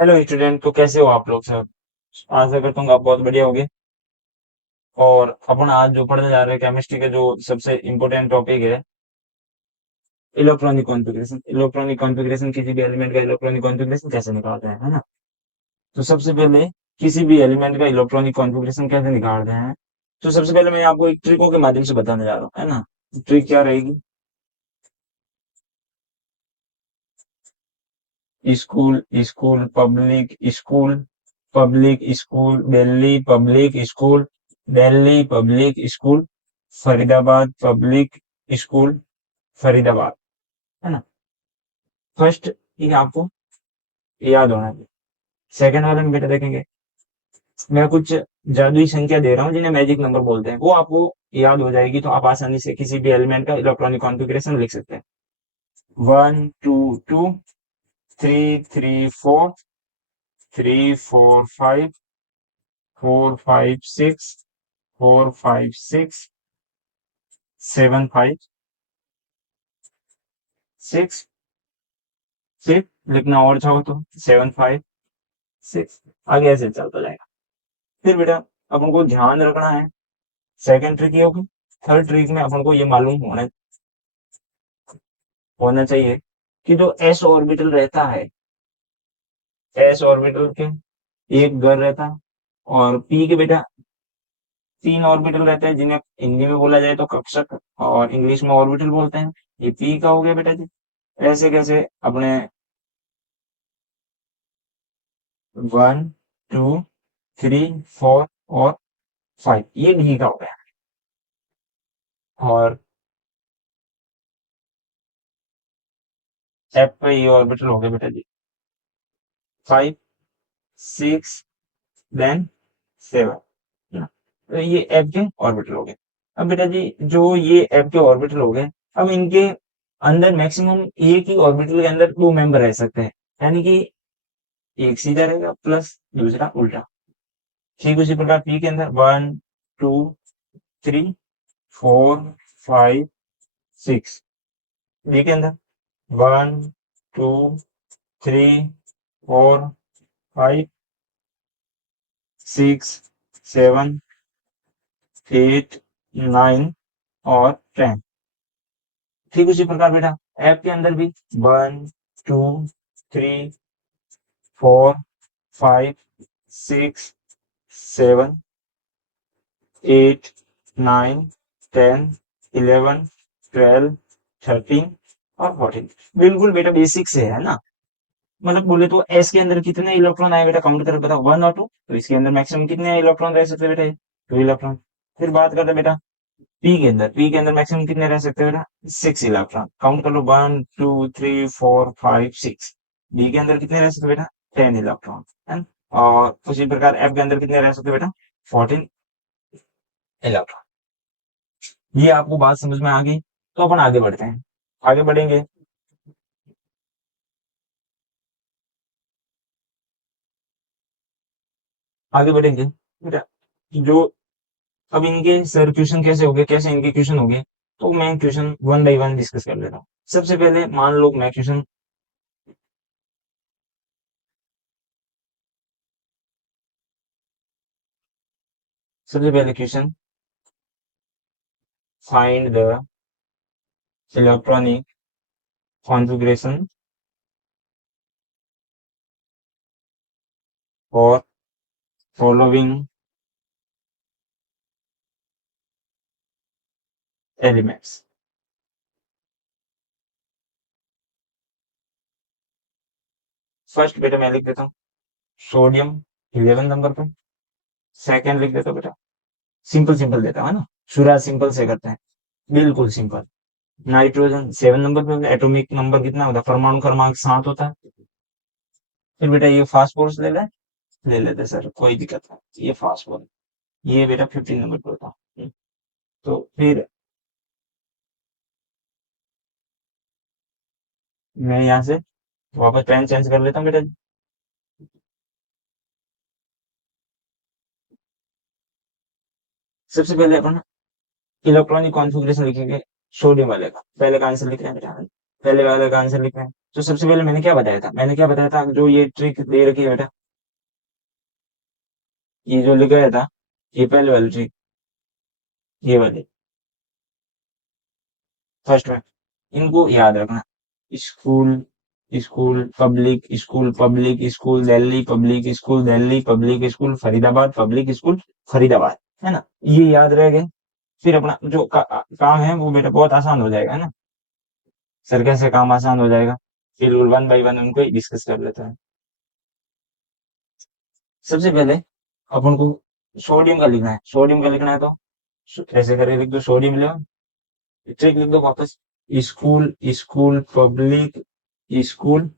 Hello student, तो कैसे हो आप लोग सब। आशा करता हूँ आप बहुत बढ़िया होगे। और अपन आज जो पढ़ने जा रहे हैं केमिस्ट्री के जो सबसे इम्पोर्टेंट टॉपिक है, इलेक्ट्रॉनिक कॉन्फ़िगरेशन। इलेक्ट्रॉनिक कॉन्फ़िगरेशन, किसी भी एलिमेंट का इलेक्ट्रॉनिक कॉन्फ़िगरेशन कैसे निकालते हैं, है ना। तो सबसे पहले किसी भी एलिमेंट का इलेक्ट्रॉनिक कॉन्फ़िगरेशन कैसे निकालते हैं, तो सबसे पहले मैं आपको एक ट्रिकों के माध्यम से बताने जा रहा हूँ, है ना। ट्रिक क्या रहेगी? School, school, public school, public school, Delhi public school, Delhi public school, Faridabad public school, Faridabad, है ना। फर्स्ट ये आपको याद होना चाहिए। सेकंड वाले में बेटा देखेंगे, मैं कुछ जादुई संख्या दे रहा हूँ जिन्हें मैजिक नंबर बोलते हैं, वो आपको याद हो जाएगी तो आप आसानी से किसी भी एलिमेंट का इलेक्ट्रॉनिक कॉन्फ़िगरेशन लिख सकते हैं। 1 2 2, 3 3 4, 3 4 5, 4 5 6, 4 5 6, 7 5 6। सिर्फ लिखना और चाहो तो 7 5 6, आगे ऐसे चलता जाएगा। फिर बेटा अपन को ध्यान रखना है, सेकंड ट्रिक ये होगी। थर्ड ट्रिक में अपन को ये मालूम होना चाहिए कि जो एस ऑर्बिटल रहता है, एस ऑर्बिटल के एक घर रहता है, और पी के बेटा तीन ऑर्बिटल रहते हैं जिन्हें हिंदी में बोला जाए तो कक्षक और इंग्लिश में ऑर्बिटल बोलते हैं। ये पी का हो गया बेटा जी। ऐसे कैसे अपने 1 2 3 4 और 5, ये डी का हो गया। और एफ पे ये ऑर्बिटल हो गया बेटा जी, 5 6 देन 7। तो ये एफ के ऑर्बिटल हो गए। अब बेटा जी जो ये एफ के ऑर्बिटल हो गए, अब इनके अंदर मैक्सिमम एक ही ऑर्बिटल के अंदर दो मेंबर रह सकते हैं, यानी कि एक सीधा रहेगा प्लस दूसरा उल्टा। ठीक उसी प्रकार पी के अंदर 1 2 3 4 5 6, डी के अंदर 1 2 3 4 5 6 7 8 9 और 10। ठीक उसी प्रकार बेटा एफ के अंदर भी 1 2 3 4 5 6 7 8 9 10 11 12 13 और 14। बिल्कुल बेटा बेसिक से है ना। मतलब बोले तो एस के अंदर कितने इलेक्ट्रॉन आए बेटा, काउंट करके बताओ। 1 और 2, तो इसके अंदर मैक्सिमम कितने इलेक्ट्रॉन रह सकते हैं बेटा? 2 इलेक्ट्रॉन। फिर बात करते हैं बेटा पी के अंदर मैक्सिमम कितने रह सकते हैं बेटा? 6 इलेक्ट्रॉन। काउंट कर लो, 1 2 3 4 5 6। डी के अंदर कितने रह सकते हैं बेटा? 10 इलेक्ट्रॉन, है ना। और उसी प्रकार एफ के अंदर कितने रह सकते हैं बेटा? 14 इलेक्ट्रॉन। ये आपको बात समझ में आ गई, तो अपन आगे बढ़ते हैं। आगे बढ़ेंगे, आगे बढ़ेंगे बेटा। जो अब इनके सर क्वेश्चन कैसे हो गए, कैसे इनके क्वेश्चन हो गए, तो मैं question one by one discuss कर लेता हूँ। सबसे पहले मान लो मैं क्वेश्चन, सबसे पहले question, find the electronic configuration for following elements. First बेटा मैं लिख देता हूँ सोडियम 11 नंबर पे। सेकंड लिख देता हूँ बेटा, सिंपल सिंपल देता है ना, शुरुआत सिंपल से करते हैं, बिल्कुल सिंपल। नाइट्रोजन 7 नंबर पे, एटॉमिक नंबर कितना होता है, परमाणु क्रमांक 7 होता है। फिर बेटा ये फास्फोरस ले लेते सर, कोई दिक्कत नहीं, ये फास्फोरस, ये बेटा 15 नंबर पे होता है। तो फिर मैं यहाँ से वापस पेन चेंज कर लेता हूँ बेटा। सबसे पहले अपन इलेक्ट्रॉनिक कॉन्फ़िगरेशन लिखेंगे सोडियम वाले का, पहले का आंसर लिख रहे हैं बेटा। पहले वाले का आंसर लिखना है। तो सबसे पहले मैंने क्या बताया था जो ये ट्रिक दे रखी है बेटा, ये जो लिखा था, ये पहले वाली ट्रिक, ये वाली फर्स्ट में, इनको याद रखना। School, school public school, public school Delhi, public school Delhi, public school Faridabad, public school Faridabad, है ना, ये याद रह गए। फिर अपना जो काम है वो बेटा बहुत आसान हो जाएगा, है ना। सर कैसे काम आसान हो जाएगा, फिर वन बाई वन उनको डिस्कस कर लेते हैं। सबसे पहले अपन को सोडियम का लिखना है, सोडियम का लिखना है तो ऐसे करके लिख दो, सोडियम ले, ट्रिक लिख दो वापस, स्कूल, स्कूल पब्लिक स्कूल,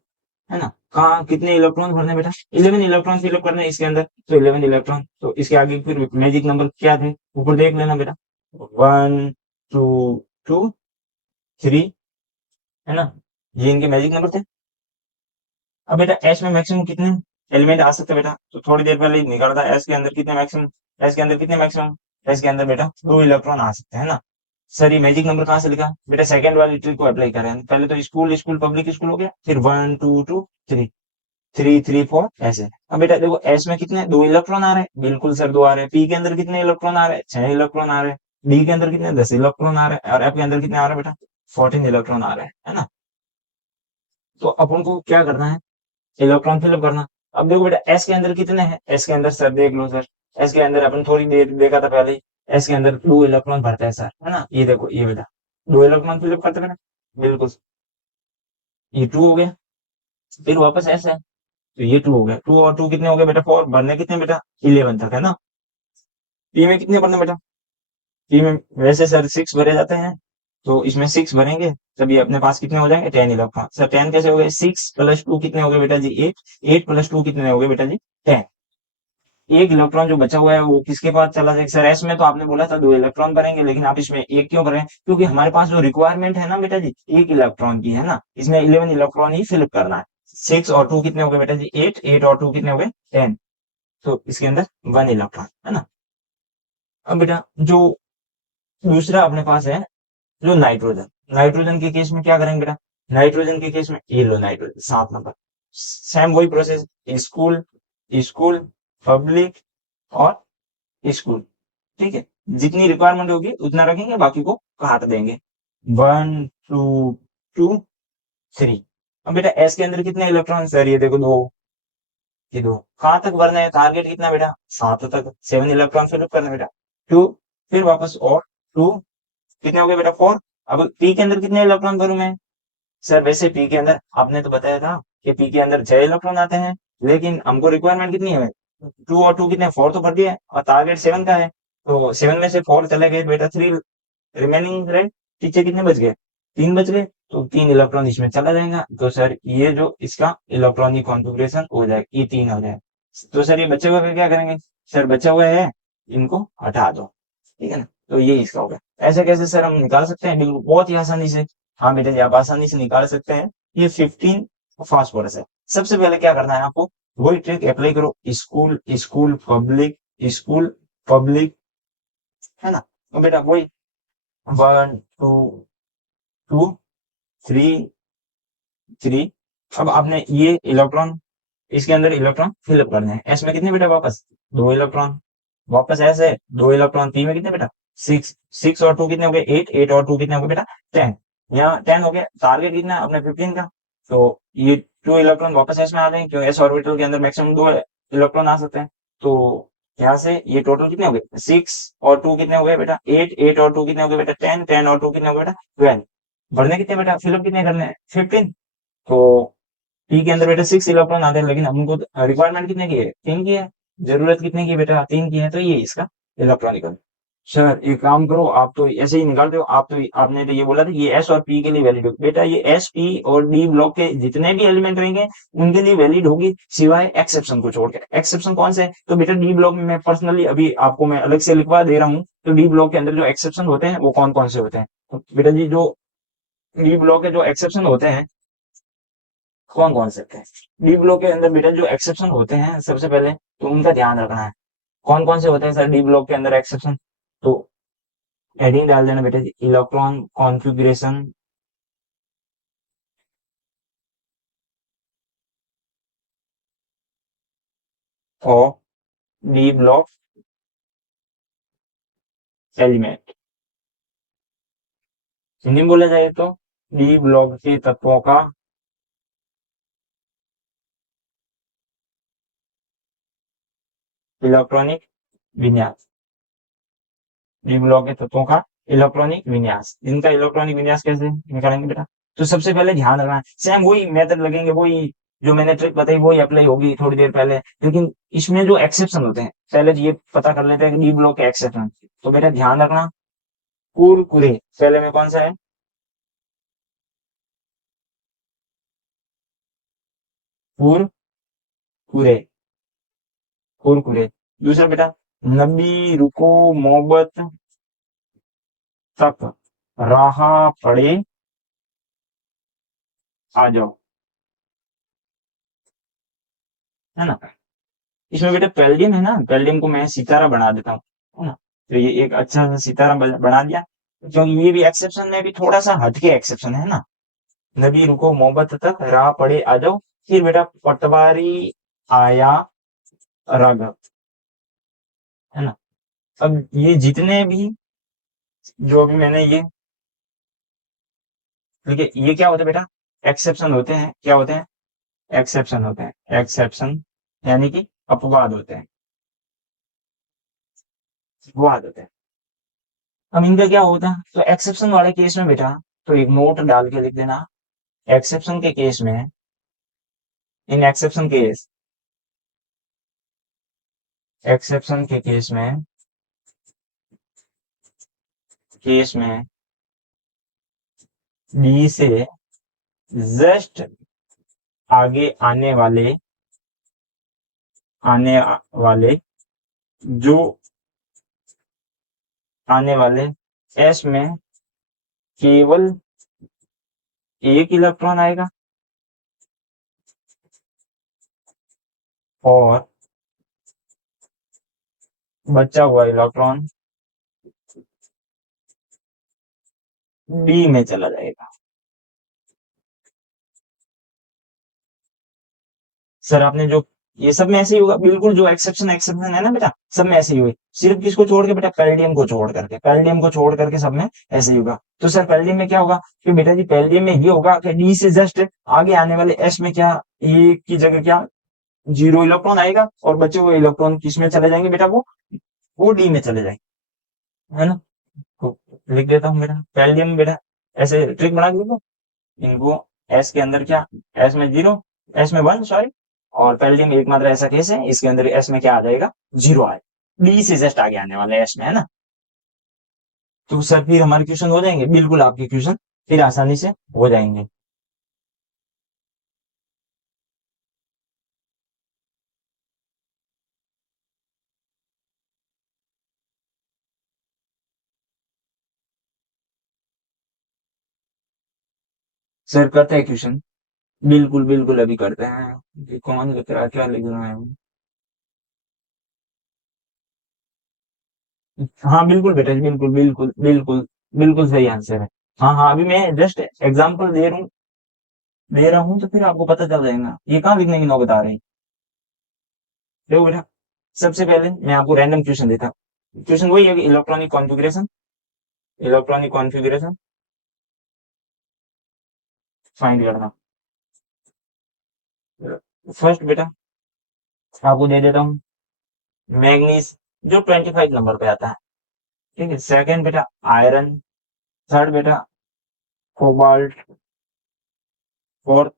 है ना। कहाँ कितने इलेक्ट्रॉन भरने हैं बेटा, 11 इलेक्ट्रॉन फिलअप करने हैं इसके अंदर, तो 11 इलेक्ट्रॉन, तो इसके आगे फिर मैजिक नंबर क्या थे ऊपर देख लेना बेटा, 1 2 2 3, है ना, ये इनके मैजिक नंबर थे। अब बेटा एस में मैक्सिमम कितने एलिमेंट आ सकते हैं बेटा, तो थोड़ी देर पहले ही निकाला था, एस के अंदर कितने मैक्सिमम, एस के अंदर कितने मैक्सिमम, एस के अंदर बेटा 2 इलेक्ट्रॉन आ सकते हैं ना। सर ये मैजिक नंबर कहाँ से लिखा बेटा, सेकंड वाली ट्रिक को अप्लाई करें, पहले तो स्कूल, स्कूल पब्लिक स्कूल हो गया, फिर 1 2 2 3, 3 3 4 ऐसे। अब बेटा देखो एस में कितने 2 इलेक्ट्रॉन आ रहे हैं, बिल्कुल सर 2 आ रहे हैं। पी के अंदर कितने इलेक्ट्रॉन आ रहे हैं, 6 इलेक्ट्रॉन आ रहे हैं। डी के अंदर कितने 10 इलेक्ट्रॉन आ रहे हैं, और एफ के अंदर कितने आ रहे हैं बेटा, 14 इलेक्ट्रॉन आ रहे हैं, है ना। तो अपन को क्या करना है, इलेक्ट्रॉन फिलअप करना। अब देखो बेटा एस के अंदर कितने हैं, एस के अंदर सर देख लो सर, एस के अंदर अपन थोड़ी देर देखा था पहले ही, एस के अंदर 2 इलेक्ट्रॉन भरता है सर, है ना, ये देखो ये बेटा 2 इलेक्ट्रॉन फिलअप करते हैं बेटा, बिल्कुल, ये 2 हो गया। फिर वापस एस है, तो ये 2 हो गया, 2 और 2 कितने हो गए बेटा, 4, भरने कितने बेटा 11 तक, है ना। पी में कितने भरने बेटा, पी में वैसे सर 6 भरे जाते हैं, तो इसमें 6 भरेंगे, तभी अपने पास कितने हो जाएंगे 10 इलेक्ट्रॉन। सर 10 कैसे हो गए, 6 + 2 कितने हो गए बेटा जी 8, 8 + 2 कितने हो गए बेटा जी 10। एक इलेक्ट्रॉन जो बचा हुआ है वो किसके पास चला जाएगा, सर एस में तो आपने बोला था 2 इलेक्ट्रॉन भरेंगे, लेकिन आप इसमें एक क्यों भरें, क्योंकि हमारे पास जो रिक्वायरमेंट है ना बेटा जी 1 इलेक्ट्रॉन की, है ना, इसमें 11 इलेक्ट्रॉन ही फिलअप करना है। 6 और 2 कितने हो गए बेटा जी 8, 8 और 2 कितने हो गए 10, तो इसके अंदर 1 इलेक्ट्रॉन, है ना। अब बेटा जो दूसरा अपने पास है, जो नाइट्रोजन, नाइट्रोजन के केस में क्या करेंगे बेटा, नाइट्रोजन के केस में ये लो नाइट्रोजन 7 नंबर, सेम वही प्रोसेस, स्कूल, स्कूल पब्लिक और स्कूल, ठीक है, जितनी रिक्वायरमेंट होगी उतना रखेंगे, बाकी को काट देंगे। 1 2 2 3। अब बेटा एस के अंदर कितने इलेक्ट्रॉन, सर ये देखो 2, ये 2 कहाँ तक भरना है, टारगेट कितना बेटा 7 तक, 7 इलेक्ट्रॉन फिलअप करना बेटा, 2, फिर वापस और 2, कितने हो गए बेटा 4। अब पी के अंदर कितने इलेक्ट्रॉन भरूं मैं, सर वैसे पी के अंदर आपने तो बताया था कि पी के अंदर 6 इलेक्ट्रॉन आते हैं, लेकिन हमको रिक्वायरमेंट कितनी है, 2 और 2 कितने 4 तो भर दिया है, और टारगेट 7 का है, तो 7 में से 4 चले गए बेटा, 3 रिमेनिंग रहे, पीछे कितने बच गए, 3 बच गए, तो 3 इलेक्ट्रॉन इसमें चला जाएगा, तो सर ये जो इसका इलेक्ट्रॉन की कॉन्फ़िगरेशन हो जाएगा, ये 3 हो जाएगा। तो सर ये बचे हुए का क्या करेंगे, सर बचा हुआ है इनको हटा दो, ठीक है ना, तो ये इसका हो गया। ऐसे कैसे सर हम निकाल सकते हैं, बिल्कुल बहुत ही आसानी से, हाँ बेटा जी आप आसानी से निकाल सकते हैं। ये 15 फास्फोरस है। सबसे पहले क्या करना है आपको, वही ट्रिक अप्लाई करो, school, school public, school public, है ना। तो बेटा वही 1 2 2 3 3। अब आपने ये इलेक्ट्रॉन इसके अंदर इलेक्ट्रॉन फिलअप करने हैं, एस में कितने बेटा वापस 2 इलेक्ट्रॉन, वापस एस है 2 इलेक्ट्रॉन, पी में कितने बेटा 6, 6 और 2 कितने हो गए 8, 8 और 2 कितने हो गए बेटा 10, यहाँ 10 हो गया, टारगेट कितना है अपने 15 का, तो ये 2 इलेक्ट्रॉन वापस एस में आ जाएंगे, क्योंकि एस ऑर्बिटल के अंदर मैक्सिमम 2 इलेक्ट्रॉन आ सकते हैं, तो यहाँ से ये टोटल कितने हो गए 6 और 2 कितने हो गए बेटा 8, 8 और 2 कितने हो गए बेटा 10, 10 और 2 कितने हो गए बेटा 12, भरने कितने बेटा फिलअप कितने करने हैं 15, तो पी के अंदर बेटा 6 इलेक्ट्रॉन आते हैं, लेकिन अब उनको रिक्वायरमेंट कितने की है 3 की है, जरूरत कितने की बेटा 3 की है, तो ये इसका इलेक्ट्रॉनिकल। सर एक काम करो, आप तो ऐसे ही निकालते हो, आप तो आपने तो ये बोला था ये एस और पी के लिए वैलिड होगी बेटा, ये एस पी और डी ब्लॉक के जितने भी एलिमेंट रहेंगे उनके लिए वैलिड होगी, सिवाय एक्सेप्शन को छोड़ के। एक्सेप्शन कौन से, तो बेटा डी ब्लॉक में मैं पर्सनली अभी आपको मैं अलग से लिखवा दे रहा हूँ, तो डी ब्लॉक के अंदर जो एक्सेप्शन होते हैं वो कौन कौन से होते हैं, तो बेटा जी जो डी ब्लॉक के जो एक्सेप्शन होते हैं कौन कौन से हैं, डी ब्लॉक के अंदर बेटा जो एक्सेप्शन होते हैं सबसे पहले तो उनका ध्यान रखना है, कौन कौन से होते हैं सर डी ब्लॉक के अंदर एक्सेप्शन, तो हेडिंग डाल देना बेटा जी electron configuration of D block element. Hindi में बोला जाए तो डी ब्लॉक के तत्वों का इलेक्ट्रॉनिक विन्यास। डी ब्लॉक के तत्वों का इलेक्ट्रॉनिक विन्यास, इनका इलेक्ट्रॉनिक विन्यास कैसे निकालेंगे बेटा? तो सबसे पहले ध्यान रखना, सेम वही मेथड लगेंगे, वही जो मैंने ट्रिक बताई वही अप्लाई होगी थोड़ी देर पहले, लेकिन इसमें जो एक्सेप्शन होते हैं पहले ये पता कर लेते हैं कि डी ब्लॉक के एक्सेप्शन। तो बेटा ध्यान रखना, कुरकुरे पहले में कौन सा है? कुरकुरे, कुरकुरे। दूसरा बेटा, नबी रुको मोहब्बत तक राह पड़े आ जाओ, है ना? इसमें बेटा पेल्डियम है ना, पेल्डियम को मैं सितारा बना देता हूँ, है ना? तो ये एक अच्छा सा सितारा बना दिया, क्योंकि ये भी एक्सेप्शन में भी थोड़ा सा हटके एक्सेप्शन है ना। नबी रुको मोहब्बत तक राह पड़े आ जाओ। फिर बेटा पटवारी आया राघव, है ना? अब ये जितने भी जो भी मैंने ये, देखिए ये क्या होता है बेटा? एक्सेप्शन होते हैं, क्या होते हैं? एक्सेप्शन होते हैं, एक्सेप्शन यानी कि अपवाद होते हैं, अपवाद होते हैं। अब इनका क्या होता है? तो एक्सेप्शन वाले केस में बेटा, तो एक नोट डाल के लिख देना, एक्सेप्शन के केस में, इन एक्सेप्शन केस, एक्सेप्शन के केस में बी से जस्ट आगे आने वाले जो आने वाले एस में केवल एक इलेक्ट्रॉन आएगा और बचा हुआ इलेक्ट्रॉन डी में चला जाएगा। सर आपने जो, ये सब में ऐसे ही होगा बिल्कुल, जो एक्सेप्शन एक्सेप्शन है ना बेटा, सब में ऐसे ही हुई, सिर्फ किसको छोड़ के बेटा? पैलेडियम को छोड़ करके, पैलेडियम को छोड़ करके सब में ऐसे ही होगा। तो सर पैलेडियम में क्या होगा कि बेटा जी, पैलेडियम में ये होगा कि डी से जस्ट आगे आने वाले एस में क्या, ए की जगह क्या, जीरो इलेक्ट्रॉन आएगा और बचे हुए इलेक्ट्रॉन किस में चले जाएंगे बेटा? वो डी में चले जाएंगे, है ना? तो लिख देता हूँ बेटा, पैलेडियम बेटा ऐसे ट्रिक बना के देखो इनको, एस के अंदर क्या, एस में जीरो, एस में वन सॉरी, और पैलेडियम एकमात्र ऐसा केस है इसके अंदर एस में क्या आ जाएगा? जीरो आए, डी से जस्ट आगे आने वाले एस में, है ना? तो सर फिर हमारे क्वेश्चन हो जाएंगे, बिल्कुल आपके क्वेश्चन फिर आसानी से हो जाएंगे। सर करते हैं क्वेश्चन, बिल्कुल बिल्कुल अभी करते हैं। ये कौन लिख रहा है, क्या लिख रहा है? हाँ बिल्कुल बेटा जी, बिल्कुल बिल्कुल बिल्कुल, बिल्कुल सही आंसर है। हाँ हाँ, अभी मैं जस्ट एग्जांपल दे रहा हूँ तो फिर आपको पता चल जाएगा, ये कहाँ लिखने की नौबत आ रही है। देखो बेटा, सबसे पहले मैं आपको रैंडम क्वेश्चन देता हूँ, क्वेश्चन वही है कि electronic configuration, electronic configuration find करना। फर्स्ट बेटा आपको दे देता हूँ मैग्नीज, जो 25 नंबर पे आता है, ठीक है। सेकंड बेटा आयरन, थर्ड बेटा कोबाल्ट, फोर्थ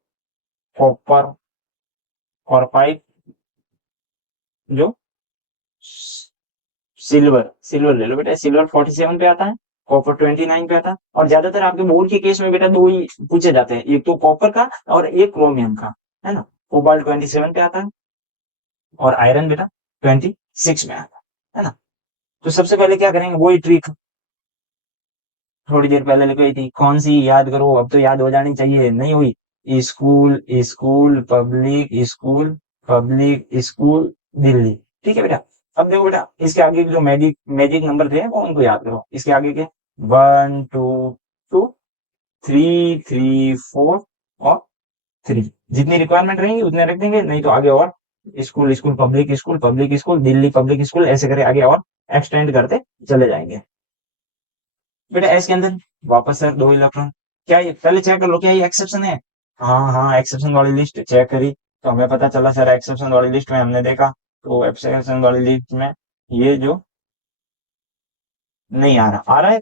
कॉपर, और फाइव जो सिल्वर, सिल्वर ले लो बेटा, सिल्वर 47 पे आता है, कॉपर 29 पे आता है, और ज्यादातर आपके बोर्ड के केस में बेटा दो ही पूछे जाते हैं, एक तो कॉपर का और एक क्रोमियम का, है ना? कोबाल्ट 27 पे आता है और आयरन बेटा 26 में आता है ना? तो सबसे पहले क्या करेंगे, वही ट्रिक थोड़ी देर पहले लिखी थी, कौन सी याद करो, अब तो याद हो जानी चाहिए, नहीं हुई? School school public school, public school Delhi, ठीक है बेटा। अब देखो बेटा, इसके आगे के जो मैजिक मैजिक नंबर थे वो उनको याद करो, इसके आगे के 1 2 2 3 3 4 और 3, जितनी रिक्वायरमेंट रहेंगी उतने रख देंगे, नहीं तो आगे और school school public school Delhi public school, ऐसे करके आगे और एक्सटेंड करते चले जाएंगे। बेटा एस के अंदर वापस सर 2 इलेक्ट्रॉन, क्या ये पहले चेक कर लो क्या ये एक्सेप्शन है? हाँ हाँ, एक्सेप्शन वाली लिस्ट चेक करी तो हमें पता चला सर एक्सेप्शन वाली लिस्ट में हमने देखा तो एक्सेप्शन वाली लिस्ट में ये जो नहीं आ रहा है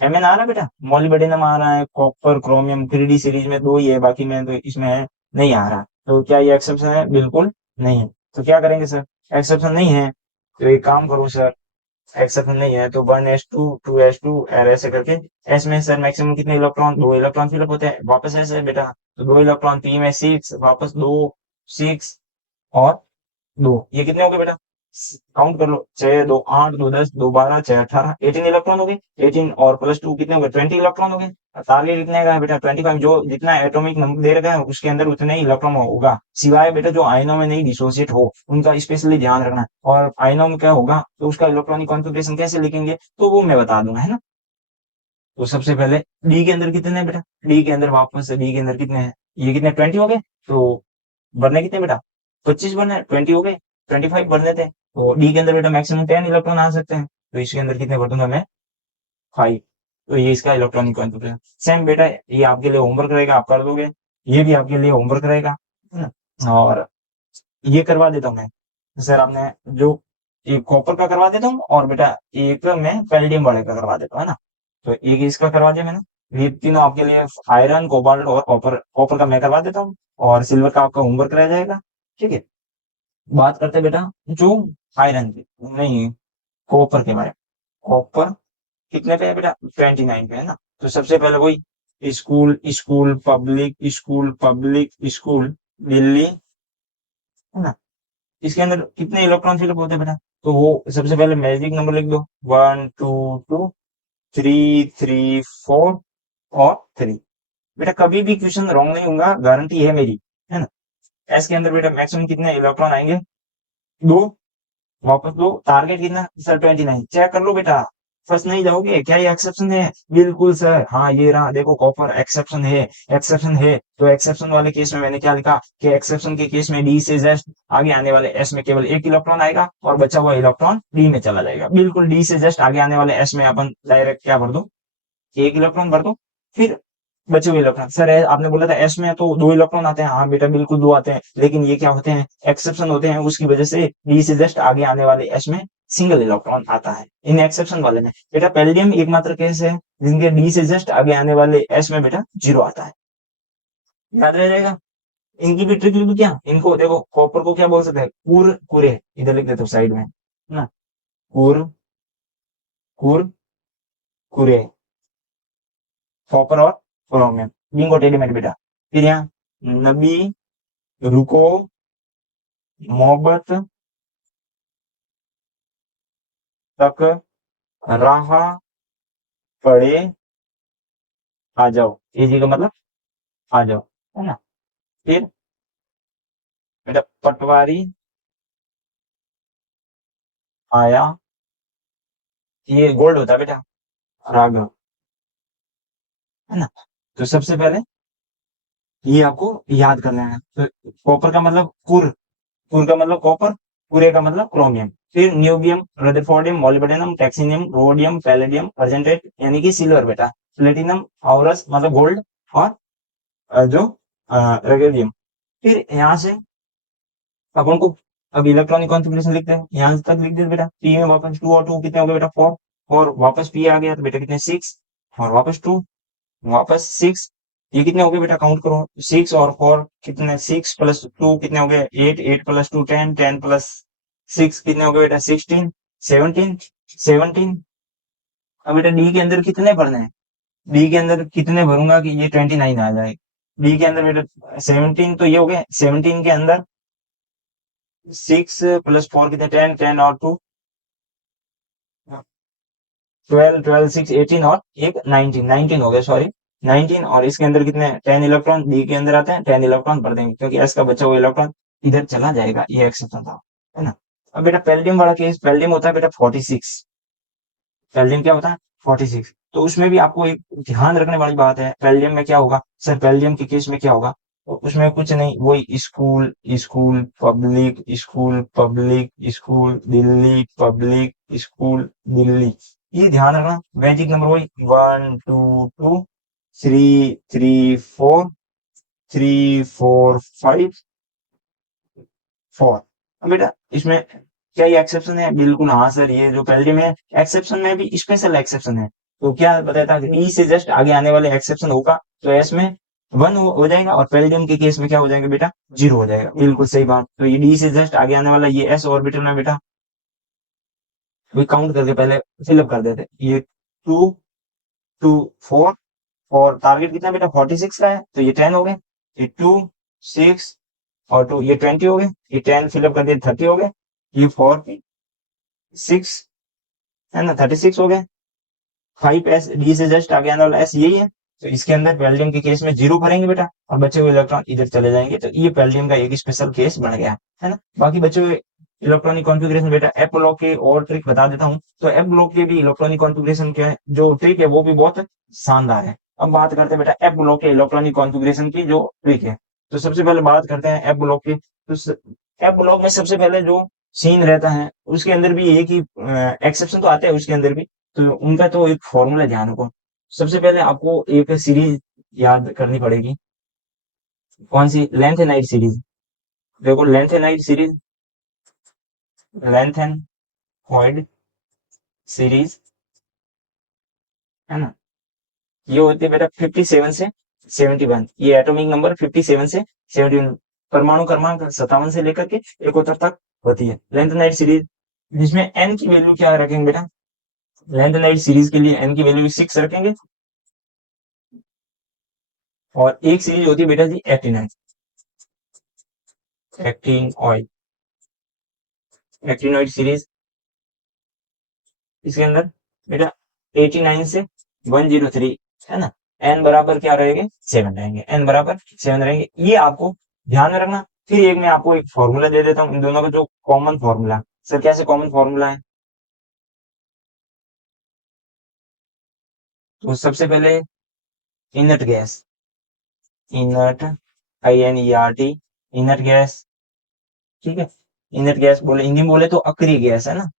एमएन आ रहा है बेटा, मोलिब्डेनम आ रहा है, कॉपर क्रोमियम 3D सीरीज में 2 ही है, बाकी में तो इसमें है नहीं आ रहा, तो क्या ये एक्सेप्शन है? बिल्कुल नहीं है। तो क्या करेंगे सर, एक्सेप्शन नहीं है तो एक काम करो सर, एक्सेप्शन नहीं है तो 1s2 2s2 और ऐसे करके एस में सर मैक्सिमम कितने इलेक्ट्रॉन? 2 इलेक्ट्रॉन फिलअप होते हैं, वापस ऐसे है बेटा, तो 2 इलेक्ट्रॉन पी में 6 वापस 2 6 और 2, ये कितने हो गए बेटा? काउंट कर लो, 6 2 8 2 10 2 12 6 18 18 इलेक्ट्रॉन हो गए, 18 और प्लस 2 कितने हो गए? 20 इलेक्ट्रॉन हो गए। टारगेट कितने का है बेटा? 25, जो जितना एटॉमिक नंबर दे रखा है उसके अंदर उतने ही इलेक्ट्रॉन होगा, सिवाय बेटा जो आयनों में नहीं डिसोसिएट हो, उनका स्पेशली ध्यान रखना है। और आयनों में क्या होगा तो उसका इलेक्ट्रॉनिक कॉन्फ़िगरेशन कैसे लिखेंगे तो वो मैं बता दूंगा, है ना। तो सबसे पहले डी के अंदर कितने हैं बेटा? डी के अंदर वापस से डी के अंदर कितने हैं? ये कितने? 20 हो गए, तो बनने कितने बेटा? 25 बनने, 20 हो गए, 25 बनने थे, तो डी के अंदर बेटा मैक्सिमम 10 इलेक्ट्रॉन आ सकते हैं, तो इसके अंदर कितने भर दूंगा मैं? 5। तो ये इसका इलेक्ट्रॉनिक कॉन्फ़िगरेशन सेम बेटा, ये आपके लिए होमवर्क रहेगा, आप कर दोगे, ये भी आपके लिए होमवर्क रहेगा, है ना। और ये करवा देता हूँ मैं सर, आपने जो एक कॉपर का करवा देता हूँ और बेटा एक मैं पैलेडियम वाले का करवा देता हूँ, है ना। तो एक इसका करवा दिया मैंने, ये तीनों आपके लिए आयरन कोबाल्ट और कॉपर, कॉपर का मैं करवा देता हूँ और सिल्वर का आपका होमवर्क रह जाएगा, ठीक है। बात करते हैं बेटा जो आयरन की, नहीं कॉपर के बारे में। कॉपर कितने पे है बेटा? 29 पे, है ना। तो सबसे पहले वही school school public school Delhi, है ना। इसके अंदर कितने इलेक्ट्रॉन फिलअप होते हैं बेटा? तो वो सबसे पहले मैजिक नंबर लिख दो, 1 2 2 3 3 4 और 3। बेटा कभी भी क्वेश्चन रॉन्ग नहीं होगा, गारंटी है मेरी, है ना। एस के अंदर बेटा मैक्सिमम कितने इलेक्ट्रॉन आएंगे? 2, वापस 2, टारगेट कितना सर? 29, चेक कर लो बेटा, फर्स्ट नहीं जाओगे क्या? ये एक्सेप्शन है? बिल्कुल सर, हाँ ये रहा देखो कॉपर एक्सेप्शन है, एक्सेप्शन है। तो एक्सेप्शन वाले केस में मैंने क्या लिखा कि एक्सेप्शन के केस में डी से जस्ट आगे आने वाले एस में केवल 1 इलेक्ट्रॉन आएगा और बचा हुआ इलेक्ट्रॉन डी में चला जाएगा। बिल्कुल डी से जस्ट आगे आने वाले एस में अपन डायरेक्ट क्या भर दो, 1 इलेक्ट्रॉन भर दो, फिर बचे हुए इलेक्ट्रॉन। सर आपने बोला था एस में तो 2 इलेक्ट्रॉन आते हैं, हाँ बेटा बिल्कुल 2 आते हैं, लेकिन ये क्या होते हैं? एक्सेप्शन होते हैं, उसकी वजह से डी से जस्ट आगे आने वाले एस में सिंगल इलेक्ट्रॉन आता है इन एक्सेप्शन वाले में। बेटा पैलेडियम एकमात्र केस है जिनके डी से जस्ट आगे आने वाले एस में बेटा 0 आता है, याद रह जाएगा। इनकी भी ट्रिक लिखू क्या? इनको देखो, कॉपर को क्या बोल सकते हैं? कुर कुरे, इधर लिख देते हो साइड में, है ना। कुर कुर कुरे, कॉपर और क्रोमियम, जिनको टेलीमेट बेटा। फिर यहाँ नबी, रुको, मोहब्बत, तक, राह, पड़े, आ जाओ, इजी का मतलब आ जाओ, है ना। फिर बेटा पटवारी, आया, ये गोल्ड होता है बेटा, राघव, है ना। तो सबसे पहले ये आपको याद कर लेना है। तो कॉपर का मतलब कुर, कुर का मतलब कॉपर, कुरे का मतलब क्रोमियम। फिर न्यूबियम, रदरफोर्डियम, मोलिब्डेनम, टैक्सीनियम, रोडियम, पैलेडियम, अर्जेंटेट यानी कि सिल्वर बेटा, प्लेटिनम, औरस मतलब गोल्ड, और जो रेगेडियम। फिर यहाँ से अपन को अब इलेक्ट्रॉनिक कॉन्फ़िगरेशन लिखते हैं, यहाँ तक लिख दिया बेटा। पी में वापस 2 और 2 कितने हो गए बेटा? 4, और वापस पी आ गया तो बेटा कितने? 6, और वापस 2, वापस 6, ये कितने हो गए बेटा? काउंट करो, 6 और 4 कितने? 6 प्लस 2 कितने हो गए? 8, 8 प्लस 2 10, 10 प्लस 6 कितने हो गए बेटा? 16, 17, 17। अब बेटा डी के अंदर कितने भरने हैं? डी के अंदर कितने भरूंगा कि ये 29 आ जाए? डी के अंदर बेटा 17 तो ये हो गए, 17 के अंदर 6 प्लस 4 कितने? 10, 10 और 2 12, 12 6 18 और एक 19, 19 हो गए, सॉरी 19। और इसके अंदर कितने? 10 इलेक्ट्रॉन डी के अंदर आते हैं, 10 इलेक्ट्रॉन भर देंगे क्योंकि एस का बचा हुआ इलेक्ट्रॉन इधर चला जाएगा, ये एक्सेप्शन था, है ना। अब बेटा पैलेडियम वाला केस, पैलेडियम होता है बेटा 46, पैलेडियम क्या होता है? 46। तो उसमें भी आपको एक ध्यान रखने वाली बात है, पैलेडियम में क्या होगा सर? पैलेडियम के केस में क्या होगा उसमें कुछ नहीं, वही school school public school public school Delhi public school Delhi. ये ध्यान रखना, मैजिक नंबर वही 1 2 2 3 3 4 3 4 5 4। अब बेटा इसमें क्या ये एक्सेप्शन है? बिल्कुल हाँ सर, ये जो पहले में एक्सेप्शन में भी स्पेशल एक्सेप्शन है। तो क्या बताया था, डी से जस्ट आगे आने वाले एक्सेप्शन होगा तो एस में 1 हो जाएगा, और पेल्डियम के केस में क्या हो जाएगा बेटा? 0 हो जाएगा। बिल्कुल सही बात। तो ये डी से जस्ट आगे आने वाला ये एस ऑर्बिटल में बेटा, we काउंट करके पहले फिलअप कर देते। ये 2 2 4, और टारगेट कितना बेटा? 46 का है, तो ये 10 हो गए। ये 2 6 और 2, ये 20 हो गए। ये 10 फिलअप कर दिए, 30 हो गए। ये 4 6 है ना, 36 हो गए। 5 एस, डी से जस्ट आगे आने वाला एस यही है। तो इसके अंदर पेल्डियम के केस में 0 भरेंगे बेटा, और बचे हुए इलेक्ट्रॉन इधर चले जाएंगे। तो ये पेल्डियम का एक स्पेशल केस बन गया है ना। बाकी बचे हुए इलेक्ट्रॉनिक कॉन्फ़िगरेशन बेटा एफ ब्लॉक के और ट्रिक बता देता हूँ। तो एफ ब्लॉक के भी इलेक्ट्रॉनिक कॉन्फ़िगरेशन क्या है, जो ट्रिक है वो भी बहुत शानदार है। अब बात करते हैं बेटा एफ ब्लॉक के इलेक्ट्रॉनिक कॉन्फ़िगरेशन की जो ट्रिक है। तो सबसे पहले बात करते हैं एफ ब्लॉक की। तो एफ ब्लॉक में सबसे पहले जो सीन रहता है, उसके अंदर भी एक ही एक्सेप्शन तो आते हैं उसके अंदर भी। तो उनका तो एक फॉर्मूला ध्यान रखो। सबसे पहले आपको एक सीरीज याद करनी पड़ेगी। कौन सी? Lanthanide series. देखो लेंथेनाइड सीरीज, लेंथेनॉइड सीरीज है ना, ये होती है बेटा 57 से 71। ये एटॉमिक नंबर 57 से 71, परमाणु क्रमांक 57 से लेकर के 71 तक होती है लेंथेनाइड सीरीज। जिसमें एन की वैल्यू क्या रखेंगे बेटा? लेंथेनाइड सीरीज के लिए एन की वैल्यू 6 रखेंगे। और एक सीरीज होती है बेटा जी actinide, actin oil, actinoid series. इसके अंदर बेटा 89 से 103 है ना। एन बराबर क्या रहेंगे? 7 रहेंगे। एन बराबर 7 रहेंगे, ये आपको ध्यान में रखना। फिर एक मैं आपको एक फॉर्मूला दे देता हूँ इन दोनों का, जो कॉमन फॉर्मूला। सर कैसे कॉमन फॉर्मूला है? तो सबसे पहले inert gas, inert INERT, inert gas. ठीक है, इनर्ट गैस बोले, हिंदी में बोले तो अक्रिय गैस है ना।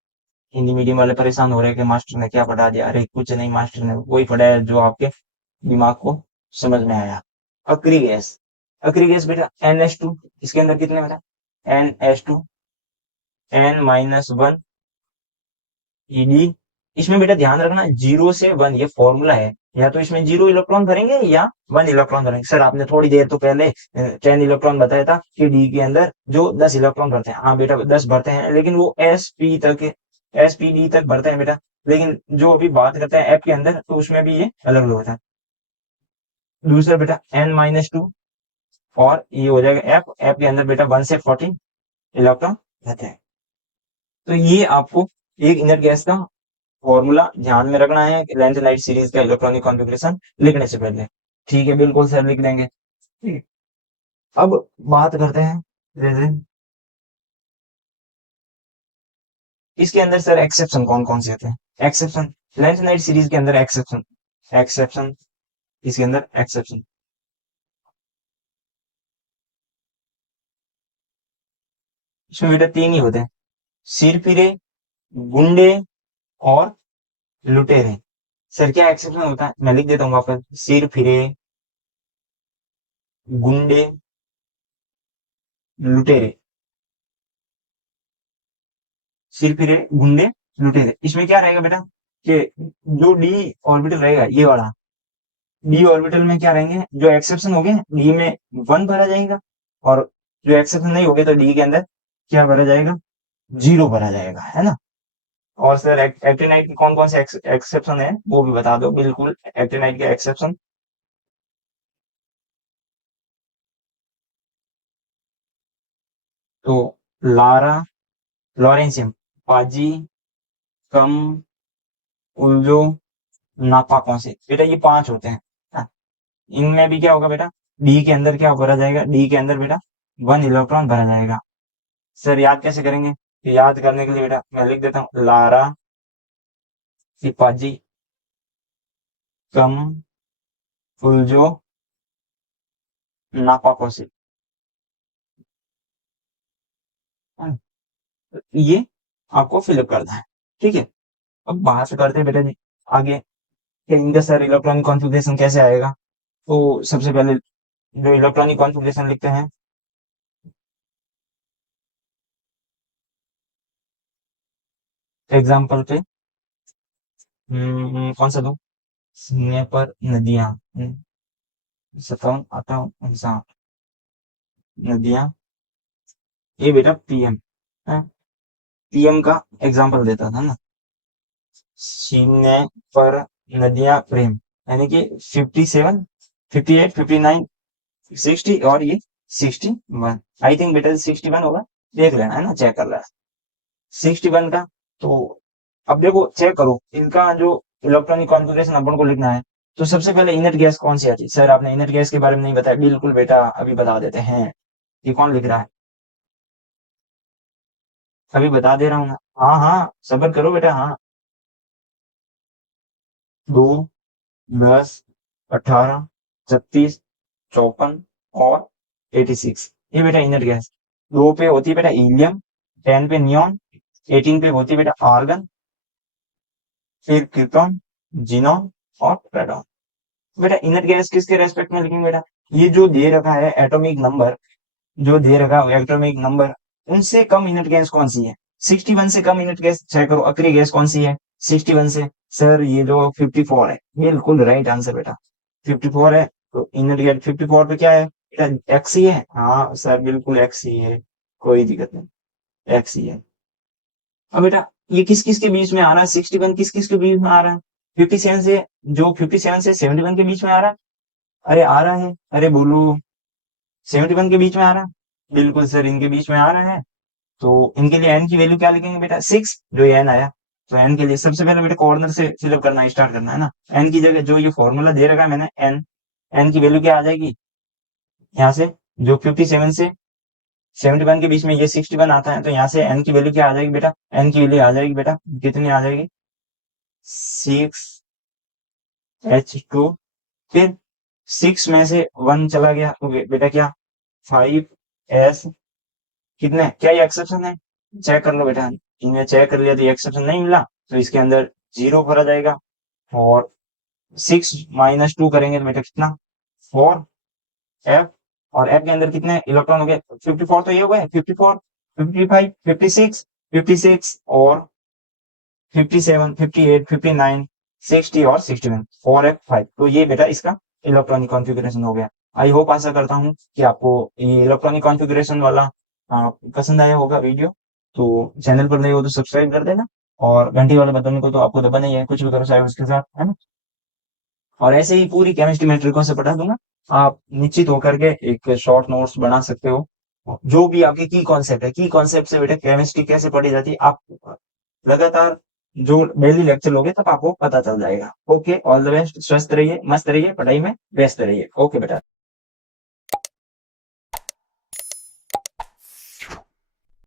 हिंदी मीडियम वाले परेशान हो रहे हैं कि मास्टर ने क्या पढ़ा दिया। अरे कुछ नहीं, मास्टर ने वही पढ़ाया जो आपके दिमाग को समझ में आया। अक्रिय गैस, अक्रिय गैस बेटा NH2। इसके अंदर कितने बेटा? NH2, N-1 ED। इसमें बेटा ध्यान रखना 0 से 1 ये फॉर्मूला है। या तो इसमें 0 इलेक्ट्रॉन भरेंगे या 1 इलेक्ट्रॉन भरेंगे। सर आपने थोड़ी देर तो पहले 10 इलेक्ट्रॉन बताया था कि डी के अंदर जो 10 इलेक्ट्रॉन भरते हैं। हाँ बेटा 10 भरते हैं, लेकिन वो SPD तक भरते हैं बेटा। लेकिन जो अभी बात करते हैं एफ के अंदर, तो उसमें भी ये अलग अलग होता है। दूसरा बेटा N-2, और ये हो जाएगा एफ। एफ के अंदर बेटा 1 से 14 इलेक्ट्रॉन रहते हैं। तो ये आपको एक इनर गैस का फॉर्मूला ध्यान में रखना है लेंथेनाइड सीरीज का इलेक्ट्रॉनिक कॉन्फ़िगरेशन लिखने से पहले। ठीक है, बिल्कुल सर लिख देंगे। ठीक है। अब बात करते हैं जैसे इसके अंदर सर एक्सेप्शन कौन कौन से होते हैं? एक्सेप्शन लेंथेनाइड सीरीज के अंदर एक्सेप्शन, एक्सेप्शन इसके अंदर एक्सेप्शन, इसमें बेटा 3 ही होते हैं। सिरफिरे, गुंडे और लुटेरे। सर क्या एक्सेप्शन होता है? मैं लिख देता हूँ वापस। सिरफिरे, गुंडे, लुटेरे। सिरफिरे, गुंडे, लुटेरे। इसमें क्या रहेगा बेटा कि जो डी ऑर्बिटल रहेगा ये वाला, डी ऑर्बिटल में क्या रहेंगे? जो एक्सेप्शन हो गए डी में 1 भरा जाएगा, और जो एक्सेप्शन नहीं हो गए तो डी के अंदर क्या भरा जाएगा? 0 भरा जाएगा, है ना। और सर एक्टिनाइड के कौन कौन से एक्सेप्शन है वो भी बता दो। बिल्कुल, एक्टिनाइड के एक्सेप्शन तो लारा, लॉरेंशियम, पाजी, कम, उल्जो, नापा कौन से बेटा, ये 5 होते हैं। हाँ, इनमें भी क्या होगा बेटा? डी के अंदर क्या भरा जाएगा? डी के अंदर बेटा 1 इलेक्ट्रॉन भरा जाएगा। सर याद कैसे करेंगे? तो याद करने के लिए बेटा मैं लिख देता हूँ लारा, सिपाजी, कम, फुलजो, नापाकोसिल। ये आपको फिलअप करना है, ठीक है। अब बाहर से करते हैं बेटा जी आगे कि इनका सर इलेक्ट्रॉनिक कॉन्फ़िगरेशन कैसे आएगा। तो सबसे पहले जो इलेक्ट्रॉनिक कॉन्फ़िगरेशन लिखते हैं, एग्जाम्पल पे कौन सा दो, सीने पर नदियां, सतम अतम इंसान, नदियां, ये बेटा पीएम है, पीएम का एग्जाम्पल देता था ना, सीने पर नदियां प्रेम, यानी कि 57, 58, 59, 60 और ये 61। आई थिंक बेटा 61 होगा, देख लेना है ना, चेक कर लेना 61 का। तो अब देखो चेक करो इनका जो इलेक्ट्रॉनिक कॉन्फ़िगरेशन अपन को लिखना है। तो सबसे पहले इनर गैस कौन सी आती है, सर आपने इनर गैस के बारे में नहीं बताया, बिल्कुल बेटा अभी बता देते हैं। ये कौन लिख रहा है, अभी बता दे रहा हूँ ना। हाँ हाँ सब्र करो बेटा, हाँ। 2, 10, 18, 36, 54 और 86, ये बेटा इनर गैस। 2 पे होती है बेटा हीलियम, 10 पे नियॉन, 18 पे होती है बेटा आर्गन, फिर क्यूटॉन, जीनॉन और रेडॉन। बेटा इनर गैस किसके रेस्पेक्ट में लिखेंगे बेटा, ये जो दे रखा है एटॉमिक नंबर, जो दे रखा है एटॉमिक नंबर, उनसे कम इनर गैस कौन सी है। 61 से कम इनर गैस चेक करो, अक्रिय गैस कौन सी है 61 से। सर ये जो 54 है, बिल्कुल राइट आंसर बेटा 54 है। तो इनर गैस 54 पे क्या है बेटा, एक्स ही है, हाँ सर बिल्कुल एक्स ही है, कोई दिक्कत नहीं, एक्स ही है। अब बेटा ये किस किस के बीच में आ रहा है, 61 किस किस के बीच में आ रहा है, 57 से, जो 57 से 71 के बीच में आ रहा है। अरे आ रहा है, अरे बोलो 71 के बीच में आ रहा है, बिल्कुल सर इनके बीच में आ रहा है। तो इनके लिए एन की वैल्यू क्या लिखेंगे बेटा, 6, जो ये एन आया। तो एन के लिए सबसे पहले बेटा कॉर्नर से फिलअप करना स्टार्ट करना है ना। एन की जगह जो ये फॉर्मूला दे रखा है मैंने, एन, एन की वैल्यू क्या आ जाएगी यहाँ से, जो 57 से 71 के बीच में ये 61 आता है, तो यहाँ से एन की वैल्यू क्या आ जाएगी बेटा, एन की वैल्यू आ जाएगी बेटा, कितनी आ जाएगी, 6H2। फिर 6 में से 1 चला गया तो बेटा क्या, 5S, कितने, क्या ये एक्सेप्शन है, चेक कर लो बेटा, इनमें चेक कर लिया तो ये एक्सेप्शन नहीं मिला, तो इसके अंदर 0 भरा जाएगा। और 6 - 2 करेंगे तो बेटा कितना, 4F, और F के अंदर कितने इलेक्ट्रॉन हो गए, 54 तो ये हो गए, 54, 55, 56, 56 और 57, 58, 59, 60 और 61, 4F5। तो ये बेटा इसका इलेक्ट्रॉनिक कॉन्फ़िगरेशन हो गया। आई होप आशा करता हूँ कि आपको ये इलेक्ट्रॉनिक कॉन्फ़िगरेशन वाला पसंद आया होगा वीडियो। तो चैनल पर नए हो तो सब्सक्राइब कर देना, और घंटी वाले बटन को तो आपको दबाना ही है, कुछ भी करो चाहे उसके साथ, है ना। और ऐसे ही पूरी केमिस्ट्री मैट्रिकों से पढ़ा दूंगा, आप निश्चित होकर के एक शॉर्ट नोट्स बना सकते हो। जो भी आपके की कॉन्सेप्ट है, की कॉन्सेप्ट से बेटा केमिस्ट्री कैसे पढ़ी जाती है, आप लगातार जो डेली लेक्चर लोगे तब आपको पता चल जाएगा। ओके, ऑल द बेस्ट, स्वस्थ रहिए, मस्त रहिए, पढ़ाई में व्यस्त रहिए। ओके बेटा।